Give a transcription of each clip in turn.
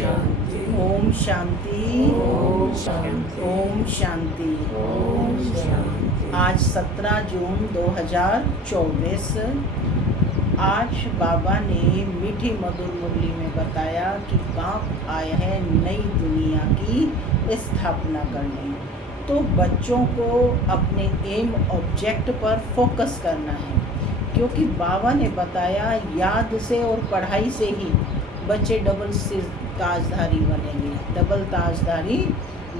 शांति। ओम शांति। ओम शांति। ओम शांति। ओम शांति। आज 17 जून 2024। आज बाबा ने मीठी मधुर मुरली में बताया कि बाप आया है नई दुनिया की स्थापना करने। तो बच्चों को अपने एम ऑब्जेक्ट पर फोकस करना है, क्योंकि बाबा ने बताया याद से और पढ़ाई से ही बच्चे डबल ताजधारी बनेंगे, डबल ताजधारी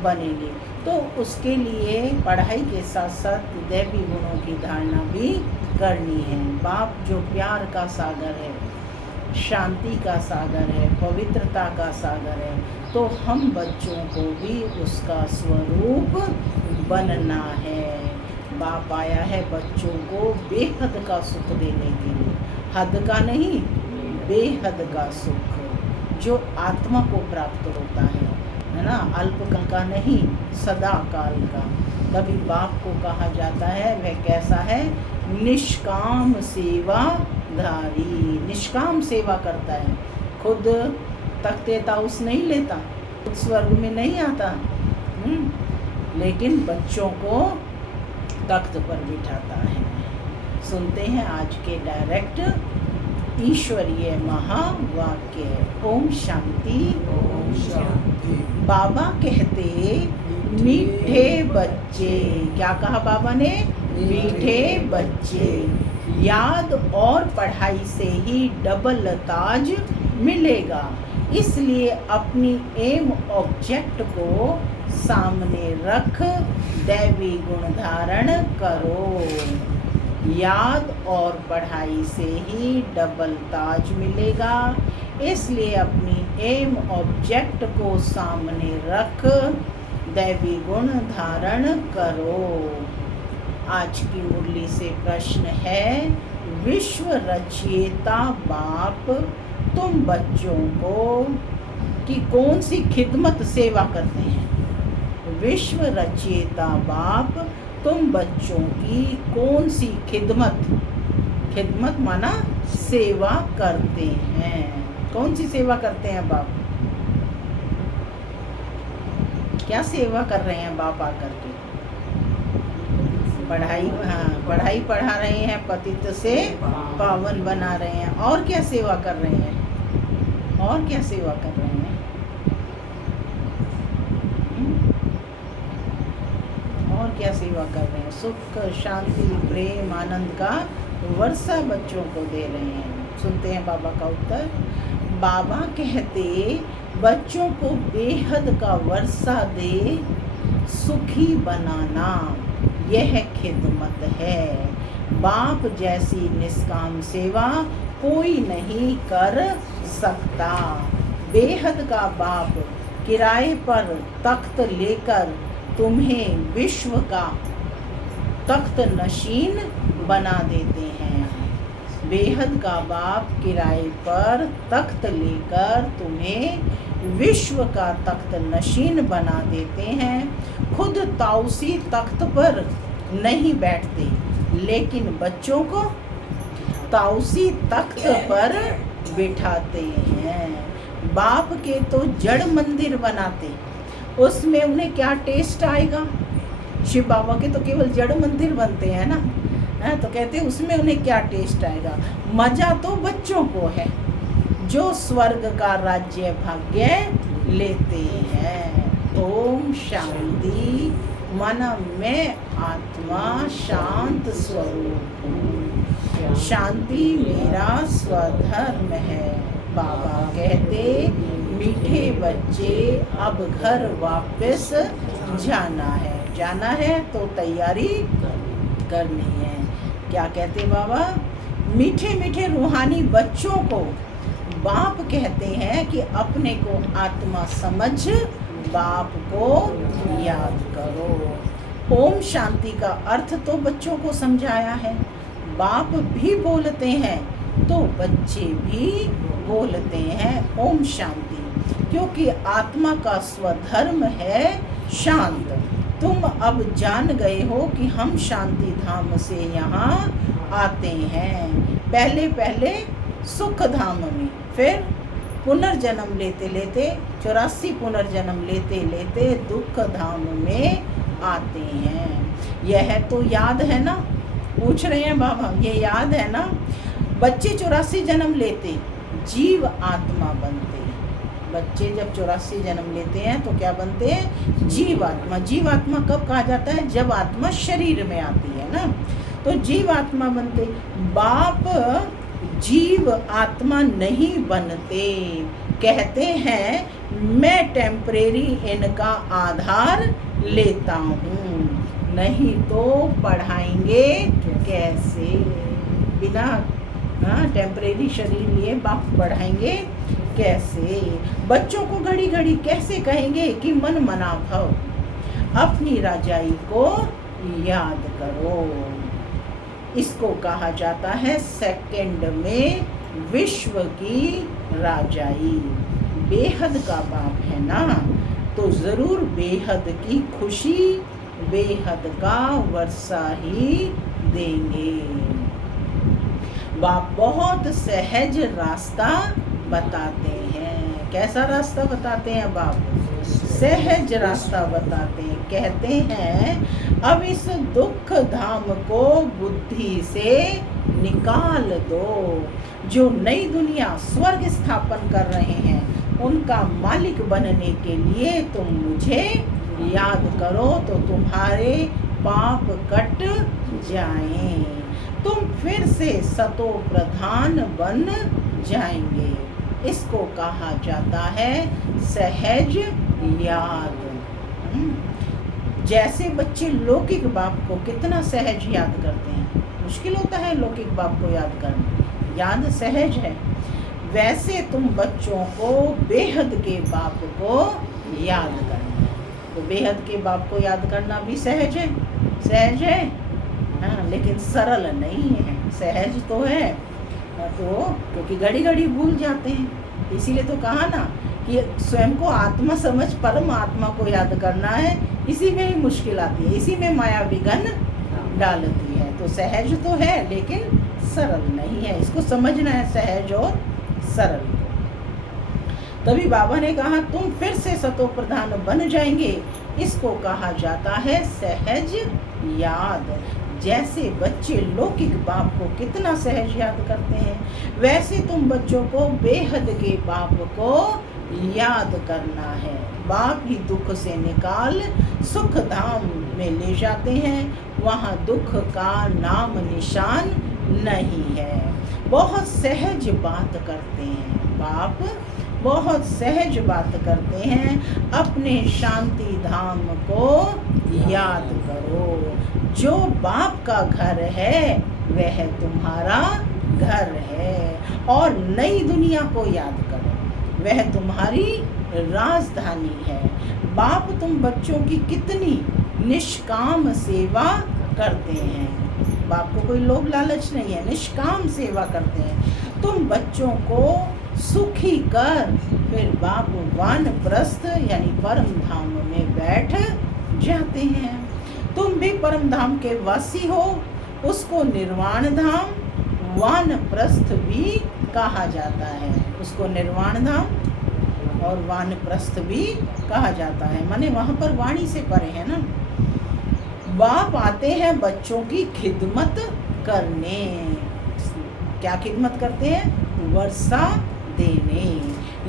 बनेंगे। तो उसके लिए पढ़ाई के साथ साथ दैवी गुणों की धारणा भी करनी है। बाप जो प्यार का सागर है, शांति का सागर है, पवित्रता का सागर है, तो हम बच्चों को भी उसका स्वरूप बनना है। बाप आया है बच्चों को बेहद का सुख देने के लिए, हद का नहीं, बेहद का सुख जो आत्मा को प्राप्त होता है ना, अल्पकाल का नहीं, सदा काल का। तभी बाप को कहा जाता है वह कैसा है, निष्काम सेवाधारी। निष्काम सेवा करता है, खुद तख्ते ताउस नहीं लेता, खुद स्वर्ग में नहीं आता, लेकिन बच्चों को तख्त पर बिठाता है। सुनते हैं आज के डायरेक्ट ईश्वरीय महावाक्य। ओम शांति। ओम शांति। बाबा कहते मीठे बच्चे, क्या कहा बाबा ने, मीठे बच्चे, याद और पढ़ाई से ही डबल ताज मिलेगा। इसलिए अपनी एम ऑब्जेक्ट को सामने रख दैवी गुण धारण करो। याद और पढ़ाई से ही डबल ताज मिलेगा, इसलिए अपनी एम ऑब्जेक्ट को सामने रख दैवी गुण धारण करो। आज की मुरली से प्रश्न है, विश्व रचयिता बाप तुम बच्चों को की कौन सी खिदमत सेवा करते हैं। विश्व रचयिता बाप तुम बच्चों की कौन सी खिदमत, खिदमत माना सेवा करते हैं। कौन सी सेवा करते हैं बाप, क्या सेवा कर रहे हैं बाप आकर के, पढ़ाई, हाँ पढ़ाई पढ़ा रहे हैं, पतित से पावन बना रहे हैं। और क्या सेवा कर रहे हैं, और क्या सेवा कर रहे हैं, और क्या सेवा कर रहे हैं। सुख शांति प्रेम आनंद का वर्षा बच्चों को दे रहे हैं। सुनते हैं बाबा का उत्तर। बाबा कहते बच्चों को बेहद का वर्षा दे सुखी बनाना यह खिदमत है। बाप जैसी निष्काम सेवा कोई नहीं कर सकता। बेहद का बाप किराए पर तख्त लेकर तुम्हें विश्व का तख्त नशीन बना देते हैं। बेहद का बाप किराए पर तख्त लेकर तुम्हें विश्व का तख्त नशीन बना देते हैं। खुद ताउसी तख्त पर नहीं बैठते, लेकिन बच्चों को ताउसी तख्त पर बिठाते हैं। बाप के तो जड़ मंदिर बनाते, उसमें उन्हें क्या टेस्ट आएगा। शिव बाबा के तो केवल जड़ मंदिर बनते हैं ना, तो कहते उसमें उन्हें क्या टेस्ट आएगा। मजा तो बच्चों को है जो स्वर्ग का राज्य भाग्य लेते हैं। ओम शांति। माना मैं आत्मा शांत स्वरूप हूँ, शांति मेरा स्वधर्म है। बाबा कहते मीठे बच्चे अब घर वापस जाना है, जाना है तो तैयारी करनी है। क्या कहते बाबा, मीठे मीठे रूहानी बच्चों को बाप कहते हैं कि अपने को आत्मा समझ बाप को याद करो। ओम शांति का अर्थ तो बच्चों को समझाया है। बाप भी बोलते हैं तो बच्चे भी बोलते हैं ओम शांति, क्योंकि आत्मा का स्वधर्म है शांत। तुम अब जान गए हो कि हम शांति धाम से यहाँ आते हैं। पहले पहले सुख धाम में, फिर पुनर्जन्म लेते लेते 84 पुनर्जन्म लेते लेते दुख धाम में आते हैं। यह तो याद है ना, पूछ रहे हैं बाबा, ये याद है ना? बच्चे 84 जन्म लेते, जीव आत्मा बनते। बच्चे जब 84 जन्म लेते हैं तो क्या बनते हैं? जीव आत्मा। जीव आत्मा कब कहा जाता है? जब आत्मा शरीर में आती है ना, तो जीव आत्मा बनते। बाप जीव आत्मा नहीं बनते, कहते हैं मैं टेम्परेरी इनका आधार लेता हूँ, नहीं तो पढ़ाएंगे कैसे? बिना टेम्परेरी शरीर लिए बाप पढ़ाएंगे कैसे? बच्चों को घड़ी घड़ी कैसे कहेंगे कि मन मना भव, अपनी राजाई को याद करो। इसको कहा जाता है सेकंड में विश्व की राजाई। बेहद का बाप है ना, तो ज़रूर बेहद की खुशी, बेहद का वर्षा ही देंगे। बाप बहुत सहज रास्ता बताते हैं। कैसा रास्ता बताते हैं बाप? सहज रास्ता बताते हैं। कहते हैं अब इस दुख धाम को बुद्धि से निकाल दो। जो नई दुनिया स्वर्ग स्थापन कर रहे हैं उनका मालिक बनने के लिए तुम मुझे याद करो तो तुम्हारे पाप कट जाएं, तुम फिर से सतो प्रधान बन जाएंगे। इसको कहा जाता है सहज याद। जैसे बच्चे लौकिक बाप को कितना सहज याद करते हैं, मुश्किल होता है लौकिक बाप को याद करना, याद सहज है। वैसे तुम बच्चों को बेहद के बाप को याद करना है। तो बेहद के बाप को याद करना भी सहज है, सहज है हाँ, लेकिन सरल नहीं है। सहज तो है तो क्योंकि घड़ी घड़ी भूल जाते हैं, इसीलिए तो कहा ना कि स्वयं को आत्मा समझ परम आत्मा को याद करना है। इसी में ही मुश्किल आती है, इसी में माया विघ्न डालती है। तो सहज तो है लेकिन सरल नहीं है, इसको समझना है सहज और सरल। तभी बाबा ने कहा तुम फिर से सतो प्रधान बन जाएंगे। इसको कहा जाता है सहज याद। जैसे बच्चे लौकिक बाप को कितना सहज याद करते हैं, वैसे तुम बच्चों को बेहद के बाप को याद करना है। बाप ही दुख से निकाल सुख धाम में ले जाते हैं, वहाँ दुख का नाम निशान नहीं है। बहुत सहज बात करते हैं बाप, बहुत सहज बात करते हैं। अपने शांति धाम को याद करो। जो बाप का घर है वह तुम्हारा घर है, और नई दुनिया को याद करो, वह तुम्हारी राजधानी है। बाप तुम बच्चों की कितनी निष्काम सेवा करते हैं। बाप को कोई लोभ लालच नहीं है, निष्काम सेवा करते हैं। तुम बच्चों को सुखी कर फिर बाप वानप्रस्थ यानी परम धाम में बैठ जाते हैं। तुम भी परम धाम के वासी हो, उसको निर्वाण धाम वानप्रस्थ भी कहा जाता है। उसको निर्वाण धाम और वानप्रस्थ भी कहा जाता है, माने वहाँ पर वाणी से परे है ना। बाप आते हैं बच्चों की खिदमत करने। क्या खिदमत करते हैं? वर्षा देने।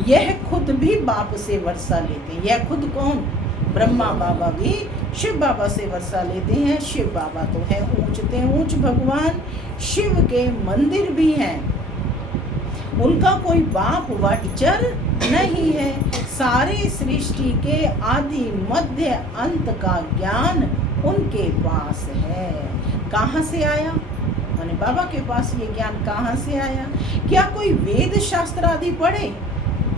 यह खुद भी बाप से वर्षा लेते हैं। यह खुद कौन? ब्रह्मा बाबा भी शिव बाबा से वर्षा लेते हैं। शिव बाबा तो है ऊंचते ऊंच भगवान, शिव के मंदिर भी हैं। उनका कोई बाप वटचर नहीं है। सारे सृष्टि के आदि मध्य अंत का ज्ञान उनके पास है। कहाँ से आया? माने बाबा के पास ये ज्ञान कहाँ से आया? क्या कोई वेद शास्त्र आदि पढ़े?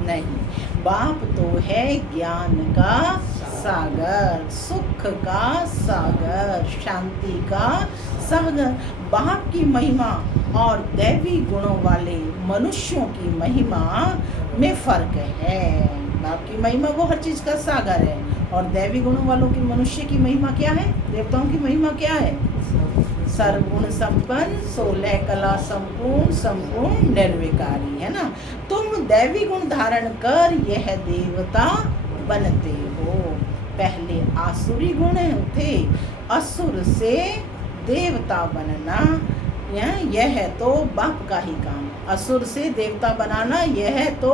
नहीं। बाप तो है ज्ञान का सागर, सुख का सागर, शांति का सागर। बाप की महिमा और दैवी गुणों वाले मनुष्यों की महिमा में फर्क है। बाप की महिमा वो हर चीज़ का सागर है, और दैवी गुणों वालों की, मनुष्य की महिमा क्या है? देवताओं की महिमा क्या है? सर्वगुण संपन्न, 16 कला संपूर्ण, संपूर्ण निर्विकारी, है ना। तुम दैवी गुण धारण कर यह देवता बनते हो। पहले आसुरी गुण थे, असुर से देवता बनना यह तो बाप का ही काम। असुर से देवता बनाना यह तो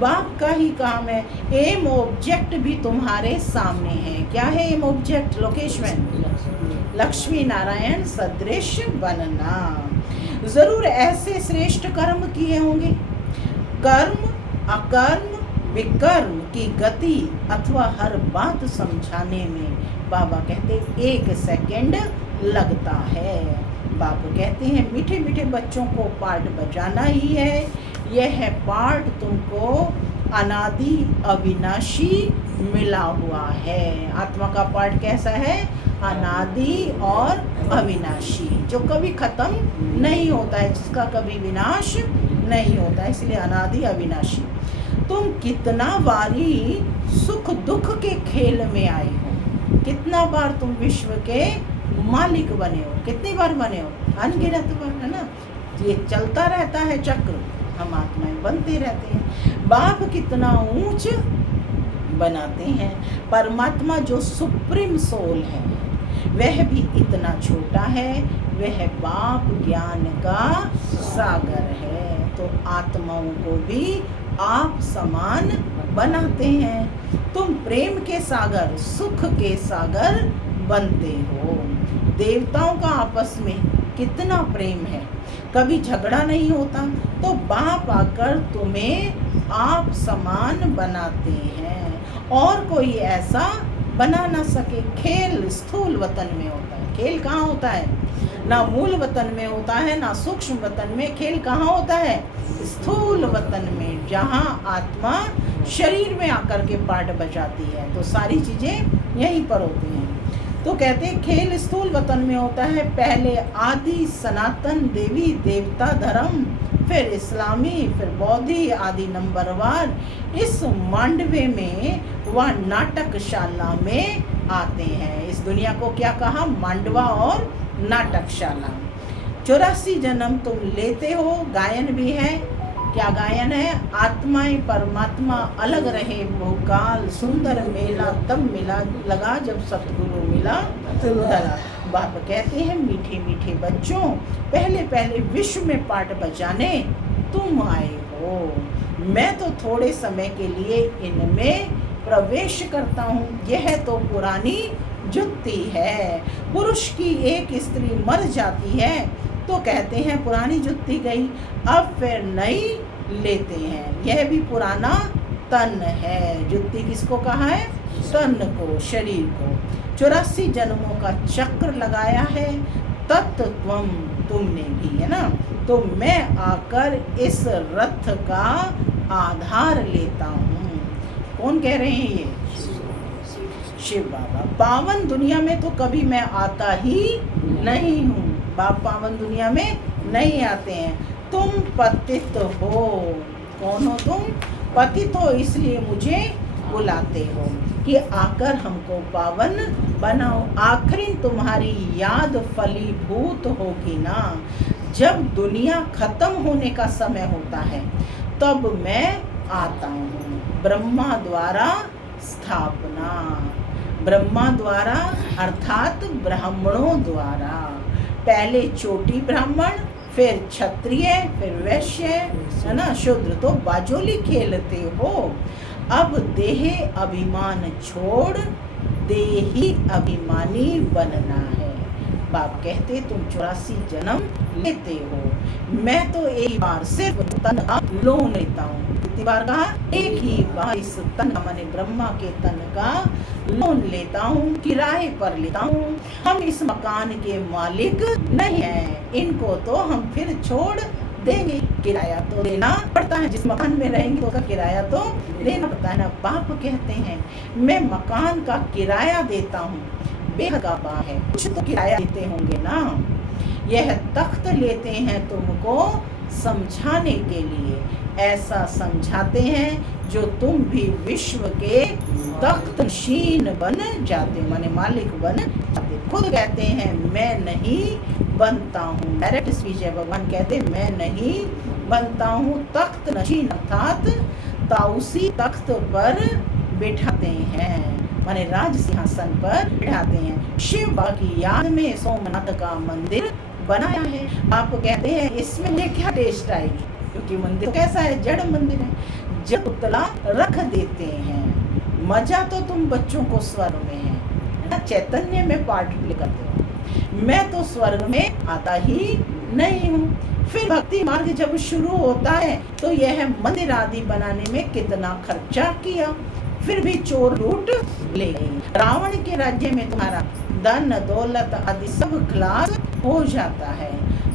बाप का ही काम है। एम ऑब्जेक्ट भी तुम्हारे सामने है। क्या है aim object? Location, Lakshmi Narayan सदृश बनना। जरूर ऐसे श्रेष्ठ कर्म किए होंगे। कर्म, अकर्म, विकर्म की गति अथवा हर बात समझाने में बाबा कहते 1 सेकंड लगता है। बाबा कहते हैं मीठे मीठे बच्चों को पार्ट बजाना ही है। यह पार्ट तुमको अनादि अविनाशी मिला हुआ है। आत्मा का पार्ट कैसा है? अनादि और अविनाशी, जो कभी खत्म नहीं होता है, जिसका कभी विनाश नहीं होता है, इसलिए अनादि अविनाशी। तुम कितना बारी सुख दुख के खेल में आए हो, कितना बार तुम विश्व के मालिक बने हो, कितनी बार बने हो? अनगिनत बार, है ना। ये चलता रहता है चक्र, हम आत्माएं बनते रहते हैं। बाप कितना ऊंच बनाते हैं। परमात्मा जो सुप्रीम सोल है वह भी इतना छोटा है। वह बाप ज्ञान का सागर है। तो आत्माओं को भी आप समान बनाते हैं। तुम प्रेम के सागर, सुख के सागर बनते हो। देवताओं का आपस में कितना प्रेम है, कभी झगड़ा नहीं होता, तो बाप आकर तुम्हें आप समान बनाते हैं और कोई ऐसा बना ना सके। खेल स्थूल वतन में होता है। खेल कहाँ होता है? ना मूल वतन में होता है, ना सूक्ष्म वतन में। खेल कहाँ होता है? स्थूल वतन में, जहाँ आत्मा शरीर में आकर के पार्ट बजाती है। तो सारी चीजें यहीं पर होती हैं। तो कहते हैं खेल स्थूल वतन में होता है। पहले आदि सनातन देवी देवता धर्म, फिर इस्लामी, फिर बौद्धि आदि नंबरवार इस मांडवे में व नाटकशाला में आते हैं। इस दुनिया को क्या कहा? मांडवा और नाटकशाला। 84 जन्म तुम लेते हो। गायन भी है। क्या गायन है? आत्माएं परमात्मा अलग रहे बहुकाल, सुंदर मेला तब मिला लगा जब सतगुरु मिला तला। बाप कहते हैं मीठे मीठे बच्चों, पहले पहले विश्व में पार्ट बजाने तुम आए हो। मैं तो थोड़े समय के लिए इनमें प्रवेश करता हूँ। यह तो पुरानी जुत्ती है। पुरुष की एक स्त्री मर जाती है तो कहते हैं पुरानी जुत्ती गई, अब फिर नई लेते हैं। यह भी पुराना तन है। जुत्ती किसको कहा है? तन को, शरीर को। 84 जन्मों का चक्र लगाया है। तत्त्वम तुमने भी, है ना। तो मैं आकर इस रथ का आधार लेता हूँ। कौन कह रहे हैं ये? शिव बाबा। पावन दुनिया में तो कभी मैं आता ही नहीं हूँ। बाप पावन दुनिया में नहीं आते हैं। तुम पतित हो। कौन हो तुम? पतित हो, इसलिए मुझे बुलाते हो कि आकर हमको पावन बनाओ। आखिरी तुम्हारी याद फलीभूत होगी ना, जब दुनिया खत्म होने का समय होता है तब मैं आता हूँ। ब्रह्मा द्वारा स्थापना, ब्रह्मा द्वारा अर्थात ब्राह्मणों द्वारा। पहले चोटी ब्राह्मण, फिर क्षत्रिय, फिर वैश्य, है ना, शूद्र। तो बाजोली खेलते हो। अब देह अभिमान छोड़ देही अभिमानी बनना है। बाप कहते तुम 84 जन्म लेते हो। मैं तो एक बार सिर्फ तन का लोन लेता हूँ। कितनी बार कहा? एक ही बार इस तन का, माने ब्रह्मा के तन का लोन लेता हूँ, किराए पर लेता हूँ। हम इस मकान के मालिक नहीं हैं। इनको तो हम फिर छोड़ देंगे। किराया तो देना पड़ता है। जिस मकान में रहेंगे तो उसका किराया तो देना पड़ता है ना। बाप कहते हैं मैं मकान का किराया देता हूँ। बेहद का बात है, कुछ तो किराया देते होंगे ना। यह तख्त लेते हैं तुमको समझाने के लिए ऐसा समझाते हैं जो तुम भी विश्व के तख्तनशीन बन जाते हो, माने मालिक बन जाते। खुद कहते हैं मैं नहीं बनता हूँ, डायरेक्ट स्पीच है, भगवान कहते मैं नहीं बनता हूँ। तख्त नशीन अर्थात ताउसी तख्त पर बिठाते हैं, माने राज सिंहासन पर बिठाते हैं। शिव बाबा की याद में सोमनाथ का मंदिर बनाया है। आप कहते हैं इसमें मुझे क्या टेस्ट आएगी, क्योंकि मंदिर कैसा है, जड़ मंदिर है, जड़ पुतला रख देते हैं। मजा तो तुम बच्चों को स्वर्ग में है ना, चैतन्य में पार्ट प्ले करते हो, मैं तो स्वर्ग में आता ही नहीं हूँ। फिर भक्ति मार्ग जब शुरू होता है तो यह मंदिर आदि बनाने में कितना खर्चा किया, फिर भी चोर लूट ले गए। रावण के राज्य में तुम्हारा धन दौलत आदि सब खलास हो जाता है।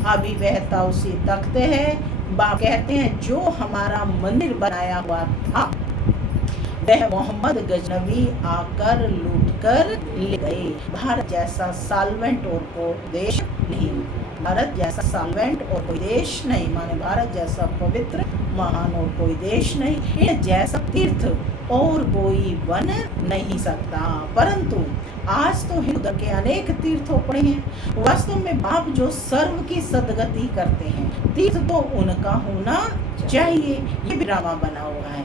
अभी बहता उसी तख्त है। बाप कहते हैं जो हमारा मंदिर बनाया हुआ था वह मोहम्मद गजनवी आकर लूटकर ले गए। भारत जैसा साल्वेंट और कोई देश नहीं, भारत जैसा साल्वेंट और कोई देश नहीं, माने भारत जैसा पवित्र महान और कोई देश नहीं, इन जैसा तीर्थ और कोई बन नहीं सकता। परंतु आज तो हिंदू धर्म के अनेक तीर्थों पड़े हैं। वास्तव में बाप जो सर्व की सदगति करते हैं, तीर्थ तो उनका होना चाहिए। ये भी ड्रामा बना हुआ है,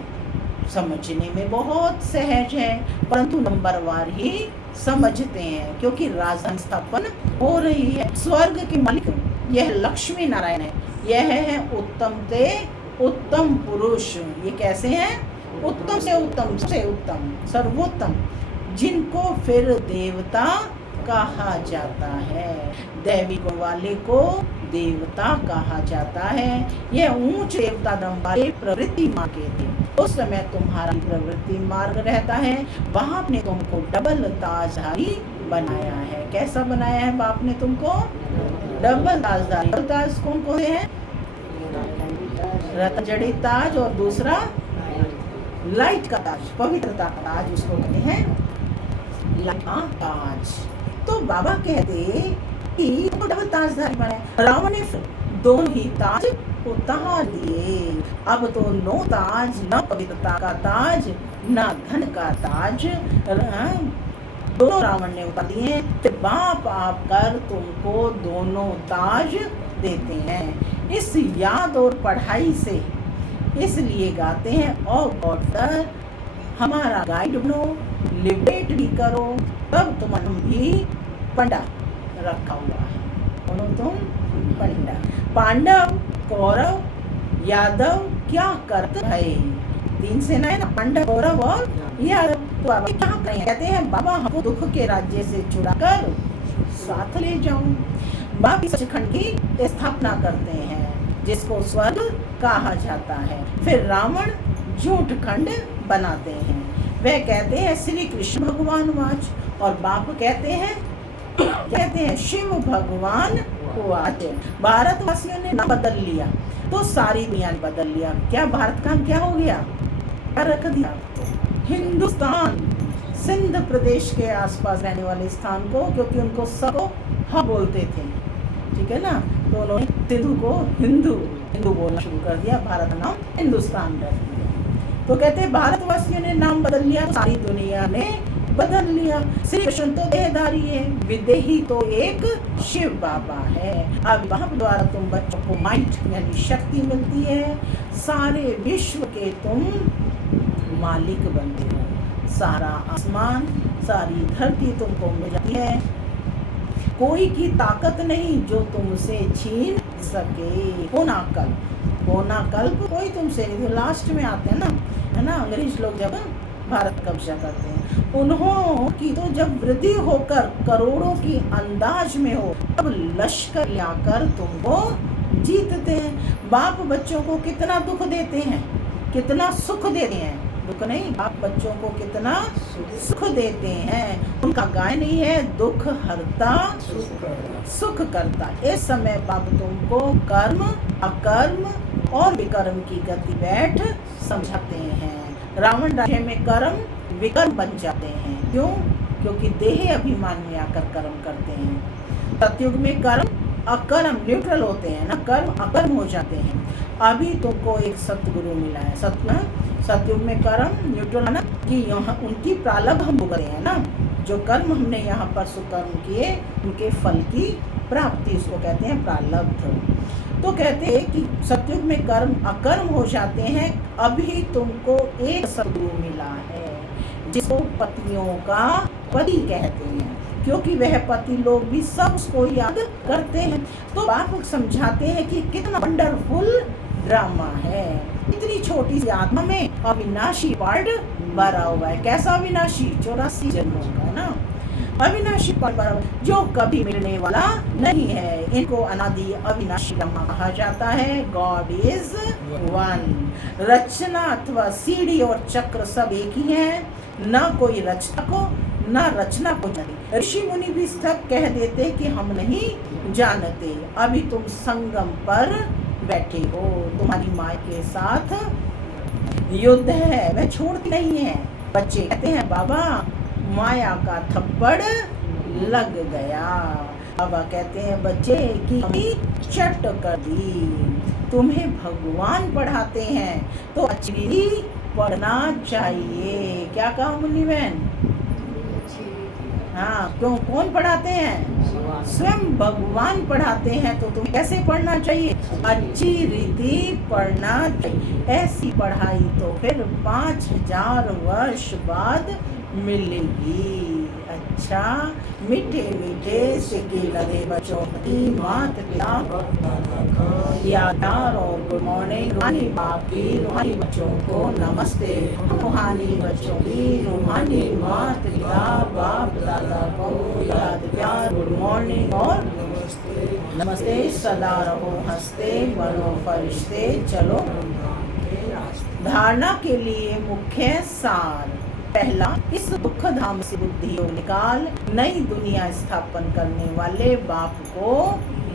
समझने में बहुत सहज है, परंतु नंबरवार ही समझते हैं, क्योंकि राजधानी स्थापन हो रही है। स्वर्ग के मालिक यह लक्ष्मी नारायण है, यह है उत्तम से उत्तम पुरुष। ये कैसे हैं? उत्तम से उत्तम, सबसे उत्तम, सर्वोत्तम, जिनको फिर देवता कहा जाता है। दैवी गुण वाले को देवता कहा जाता है। यह ऊंच देवता धर्म वाले प्रवृत्ति मार्ग के थे। उस समय तुम्हारा प्रवृत्ति मार्ग रहता है, बाप ने तुमको डबल ताजधारी बनाया है। कैसा बनाया है बाप ने तुमको? डबल ताजधारी। डबल ताज कौन कौन है? रत्न जड़ित ताज और दूसरा लाइट का ताज, पवित्रता का ताज उसको कहते हैं, लाइट का ताज। तो बाबा कहते कि तो डबल ताजधारी बनाया। रावण ने दोनों ही ताज उतार दिए। अब तो नो ताज, न पवित्रता का ताज, न धन का ताज, दोनों रावण ने उतार दिए। तो बाप आकर तुमको दोनों ताज देते हैं। इस याद और पढ़ाई से इसलिए गाते हैं, और गॉड फादर हमारा गाइड बनो, लिबरेट भी करो, तब तुम भी पंडा रखा हुआ है। बोलो तुम पंडा। पांडव, कौरव, यादव क्या करते हैं? 3 सेना है ना, पांडव, कौरव और यादव। तो बाबा क्या करें? कहते हैं बाबा हमको दुख के राज्य से छुड़ाकर साथ ले जाओ। बाबा सचखंड की स्थापना करते हैं, जिसको स्वर्ग कहा जाता है। फिर रावण झूठ खंड बनाते हैं। वे कहते हैं श्री कृष्ण भगवान वाच, और बाप कहते हैं शिव भगवान वाच। भारतवासियों ने नाम बदल लिया तो सारी दुनिया ने बदल लिया। क्या भारत का क्या हो गया? रख दिया हिंदुस्तान, सिंध प्रदेश के आसपास रहने वाले स्थान को, क्योंकि उनको सबको हम बोलते थे, ठीक है ना, तो उन्होंने सिंधु को हिंदू बोलना शुरू कर दिया, भारत का नाम हिंदुस्तान रख दिया। तो कहते हैं भारतवासियों ने नाम बदल लिया तो सारी दुनिया ने बदल लिया। श्री कृष्ण तो देहधारी है, विदेही तो एक शिव बाबा है। अब वहाँ द्वारा तुम बच्चों को माइट यानी शक्ति मिलती है, सारे विश्व के तुम मालिक बनते हो। सारा आसमान, सारी धरती तुमको मिल जाती है, कोई की ताकत नहीं जो तुमसे छीन सके। कोना कल्प कोई तुमसे नहीं। तो लास्ट में आते हैं ना, है ना, अंग्रेज लोग जब भारत कब्जा करते हैं, उन्हों की तो जब वृद्धि होकर करोड़ों की अंदाज में हो, तब लश्कर लाकर तुमको जीतते हैं। बाप बच्चों को कितना दुख देते हैं, कितना सुख देते हैं। दुख नहीं, बाप बच्चों को कितना सुख देते हैं। उनका गाय नहीं है, दुख हरता सुख करता। इस समय बाप तुमको कर्म, अकर्म और विकर्म की गति बैठ समझाते हैं। रावण राज्य में कर्म विकर्म बन जाते हैं। क्यों? क्योंकि देह अभिमान में आकर कर्म करते हैं। सतयुग में कर्म अकर्म न्यूट्रल होते हैं ना, कर्म अकर्म हो जाते हैं। अभी तुमको एक सतगुरु मिला है। सतयुग में कर्म न्यूट्रल है ना, कि यहाँ उनकी प्रारब्ध हम भुगते हैं ना, जो कर्म हमने यहाँ पर सुकर्म किए उनके फल की प्राप्ति, उसको कहते हैं प्रारब्ध। तो कहते हैं कि सतयुग में कर्म अकर्म हो जाते हैं। अभी तुमको एक सतगुरु मिला है जिसको पतियों का पति कहते हैं, क्योंकि वह पति लोग भी सब उसको याद करते हैं। तो आप समझाते हैं कि कितना वंडरफुल ड्रामा है, इतनी छोटी सी आत्मा में अविनाशी पार्ट भरा हुआ है। कैसा अविनाशी? 84 जन्मों का ना अविनाशी पार्ट भरा हुआ, जो कभी मिलने वाला नहीं है। इनको अनादि अविनाशी ब्रह्मा कहा जाता है। God is one. रचना अथवा सीढ़ी और चक्र सब एक ही है, न कोई रचना को न रचना को जाने। ऋषि मुनि भी सब कह देते कि हम नहीं जानते। अभी तुम संगम पर बैठे हो, तुम्हारी माँ के साथ युद्ध है, वह छोड़ती नहीं है। बच्चे कहते हैं बाबा माया का थप्पड़ लग गया। बाबा कहते हैं बच्चे की चट कर दी। तुम्हें भगवान पढ़ाते हैं तो अच्छी पढ़ना चाहिए। क्या कहा मुन्नी बहन? हाँ, क्यों? कौन पढ़ाते हैं? स्वयं भगवान पढ़ाते हैं। तो तुम्हें कैसे पढ़ना चाहिए? अच्छी रीति पढ़ना चाहिए। ऐसी पढ़ाई तो फिर 5000 वर्ष बाद मिलेगी। अच्छा, मीठे मीठे सिक्के लगे बच्चों की मात पिता यादार और गुड मॉर्निंग। रूहानी बाप की रूहानी बच्चों को नमस्ते। रूहानी बच्चों की रूहानी मात पिता बाप दादा को याद प्यार गुड मॉर्निंग और नमस्ते। सदा रहो हंसते बनो फरिश्ते। चलो धारणा के लिए मुख्य सार। पहला, इस दुख धाम से बुद्धि योग निकाल नई दुनिया स्थापन करने वाले बाप को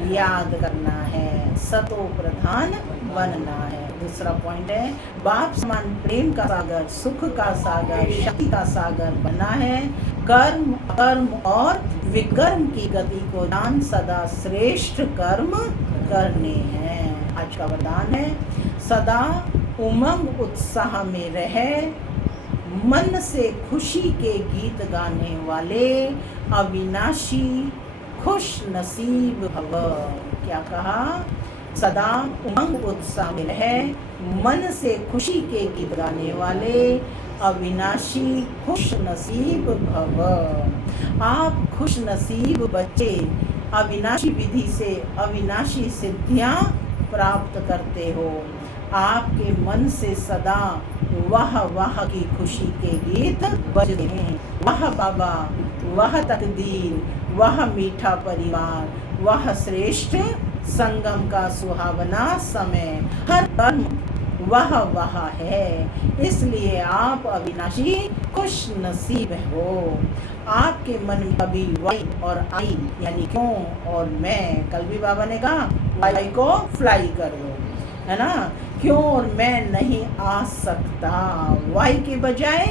याद करना है, सतो प्रधान बनना है। दूसरा पॉइंट है, बाप समान प्रेम का सागर, सुख का सागर, शक्ति का सागर बना है। कर्म अकर्म और विकर्म की गति को जान सदा श्रेष्ठ कर्म करने हैं। आज का वरदान है, सदा उमंग उत्साह में रहे, मन से खुशी के गीत गाने वाले अविनाशी खुश नसीब भव। क्या कहा? सदा उमंग उत्साह में रहे, मन से खुशी के गीत गाने वाले अविनाशी खुश नसीब भव। आप खुश नसीब बच्चे अविनाशी विधि से अविनाशी सिद्धियां प्राप्त करते हो। आपके मन से सदा वाह वाह की खुशी के गीत बजते हैं। वाह बाबा, वह तकदीर, वह मीठा परिवार, वह श्रेष्ठ संगम का सुहावना समय, हर कर्म वह वह है। इसलिए आप अविनाशी खुश नसीब हो। आपके मन में कभी वाई और आई यानी क्यों और मैं, कल भी बाबा ने कहा वाई को फ्लाई कर दो, है ना। क्यों और मैं नहीं आ सकता, वाई के बजाय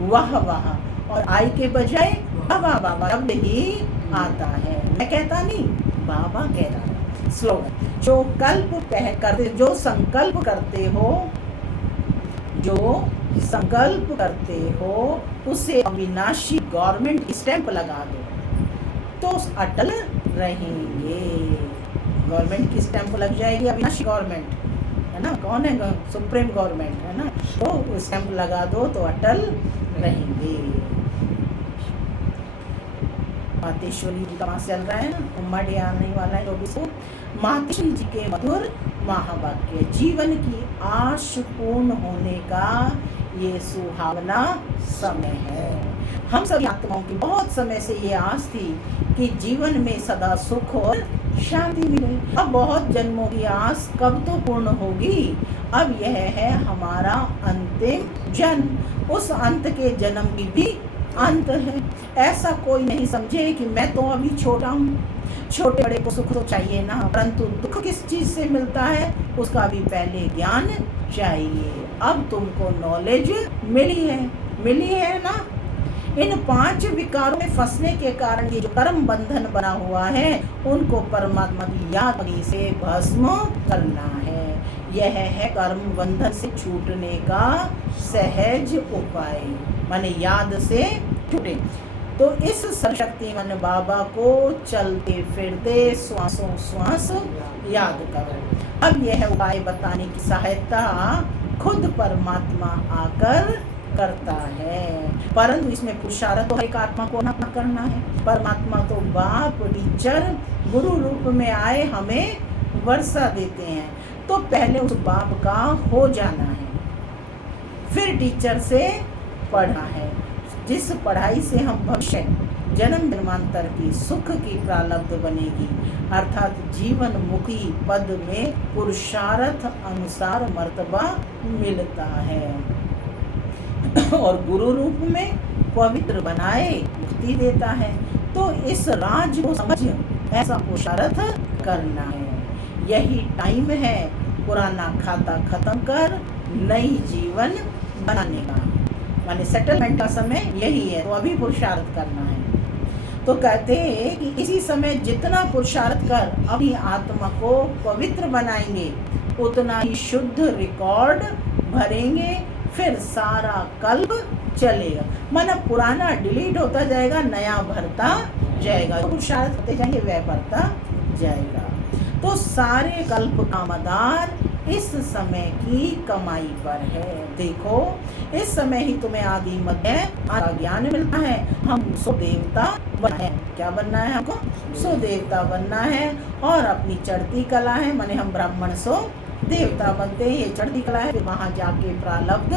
वह वह और आई के बजाय बाबा बाबा शब्द ही आता है। मैं कहता नहीं, बाबा कह रहा है। स्लोगन, जो संकल्प करते हो उसे अविनाशी गवर्नमेंट स्टैंप लगा दो तो अटल रहेंगे। गवर्नमेंट की स्टैंप लग जाएगी, अविनाशी गवर्नमेंट है ना, कौन है? सुप्रीम गवर्नमेंट है ना, तो स्टैंप लगा दो तो अटल रहेंगे। मातेश्वरी जी का मास चल रहा है ना, उम्मड़ आने वाला है 24 को। मातेश्वरी जी के मधुर महावाक्य, जीवन की आश पूर्ण होने का ये सुहावना समय है। हम सभी आत्माओं की बहुत समय से ये आस थी कि जीवन में सदा सुख और शांति मिले। अब बहुत जन्मों की आस कब तो पूर्ण होगी। अब यह है हमारा अंतिम जन्म। उस अंत के जन्म की भी अंत है। ऐसा कोई नहीं समझे कि मैं तो अभी छोटा हूँ, छोटे बड़े को सुख तो चाहिए ना, परंतु दुख किस चीज से मिलता है उसका भी पहले ज्ञान चाहिए। अब तुमको नॉलेज मिली है ना। इन 5 विकारों में फंसने के कारण ये जो कर्म बंधन बना हुआ है उनको परमात्मा की याद से भस्म करना है। यह है कर्म बंधन से छूटने का सहज उपाय, माने याद से छूटे। तो इस सर्वशक्तिमान बाबा को चलते फिरते श्वासों श्वास याद करो। अब यह उपाय बताने की सहायता खुद परमात्मा आकर करता है, परंतु इसमें पुरुषार्थ तो हर एक आत्मा को ना करना है। परमात्मा तो बाप टीचर गुरु रूप में आए हमें वर्षा देते हैं, तो पहले उस बाप का हो जाना है, फिर टीचर से पढ़ना है, जिस पढ़ाई से हम भविष्य जन्म जन्मांतर की सुख की प्रारब्ध बनेगी, अर्थात जीवन मुक्ति पद में पुरुषार्थ अनुसार मर्तबा मिलता है और गुरु रूप में पवित्र बनाए मुक्ति देता है। तो इस राज को समझ ऐसा पुरुषार्थ करना है। यही टाइम है पुराना खाता खत्म कर नई जीवन बनाने का, माने सेटलमेंट का समय यही है, तो अभी पुरुषार्थ करना है। तो कहते हैं कि इसी समय जितना पुरुषार्थ कर अपनी आत्मा को पवित्र बनाएंगे, उतना ही शुद्ध रिकॉर्ड भरेंगे, फिर सारा कल्प चलेगा। माना पुराना डिलीट होता जाएगा, नया भरता जाएगा, तो पुरुषार्थ करते जाएंगे, वह भरता जाएगा। तो सारे कल्प का मदार इस समय की कमाई पर है। देखो, इस समय ही तुम्हें आदि मध्य आधा ज्ञान मिलता है। हम सो देवता बनना है। क्या बनना है? हमको सो देवता बनना है, और अपनी चढ़ती कला है, माने हम ब्राह्मण सो देवता बनते हैं। ये चढ़ती कला है, फिर वहाँ जाके प्रारब्ध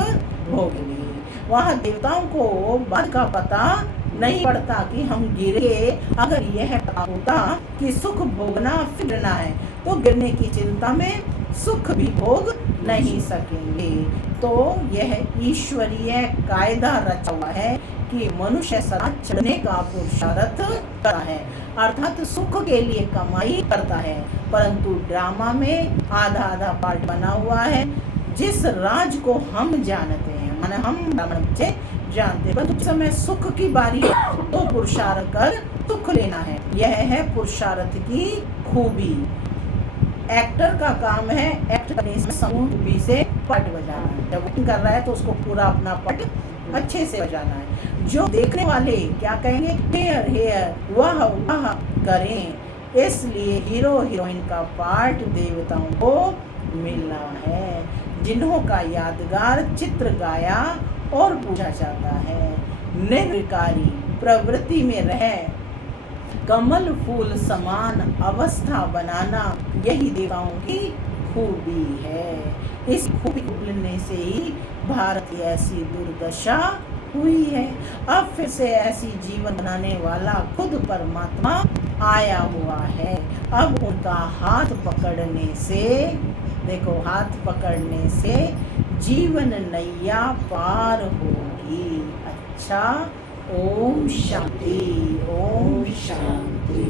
भोगेंगे। वहाँ देवताओं को बाद का पता नहीं पड़ता कि हम गिरे। अगर यह पता होता कि सुख भोगना फिरना है, तो गिरने की चिंता में सुख भी भोग नहीं सकेंगे। तो यह ईश्वरीय कायदा रचा हुआ है कि मनुष्य सदा चढ़ने का पुरुषार्थ करता है, अर्थात सुख के लिए कमाई करता है। परंतु ड्रामा में आधा आधा पार्ट बना हुआ है। जिस राज को हम जानते हैं, माने हम ब्राह्मण बच्चे जानते हैं, परंतु समय सुख की बारी है तो पुरुषार्थ कर सुख लेना है। यह है पुरुषार्थ की खूबी। एक्टर का काम है एक्ट करने में समूह रूपी से पट बजाना है। जब एक्टिंग कर रहा है तो उसको पूरा अपना पट अच्छे से बजाना है। जो देखने वाले क्या कहेंगे, हेयर हेयर वाह वाह करें। इसलिए हीरो हीरोइन का पार्ट देवताओं को मिलना है, जिन्हों का यादगार चित्र गाया और पूछा जाता है। निर्विकारी प्रवृत्ति में रह कमल फूल समान अवस्था बनाना, यही देवताओं की खूबी है। इस खूबी को मिलने से ही भारत की ऐसी दुर्दशा हुई है। अब फिर से ऐसी जीवन बनाने वाला खुद परमात्मा आया हुआ है। अब उनका हाथ पकड़ने से, देखो, हाथ पकड़ने से जीवन नैया पार होगी। अच्छा, ओम शांति, ओम शांति।